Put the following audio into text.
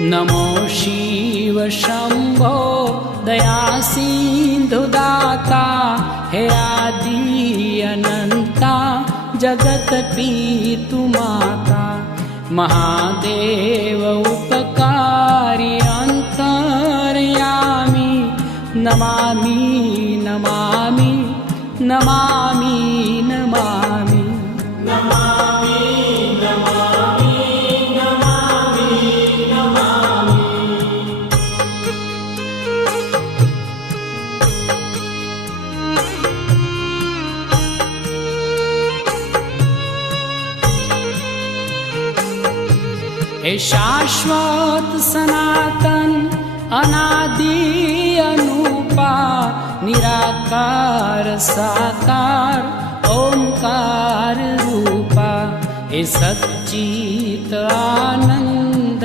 नमो शिव शंभो दया सिंधु दाता हे आदि अनंता जगत पीतु माता महादेव उपकारी अंतर्यामी नमामि नमामि नमामि नमामि नमामि नमामि नमामि नमामि। हे शाश्वत सनातन अनादि अनूपा निराकार साकार ओंकार रूपा हे सच्चित आनंद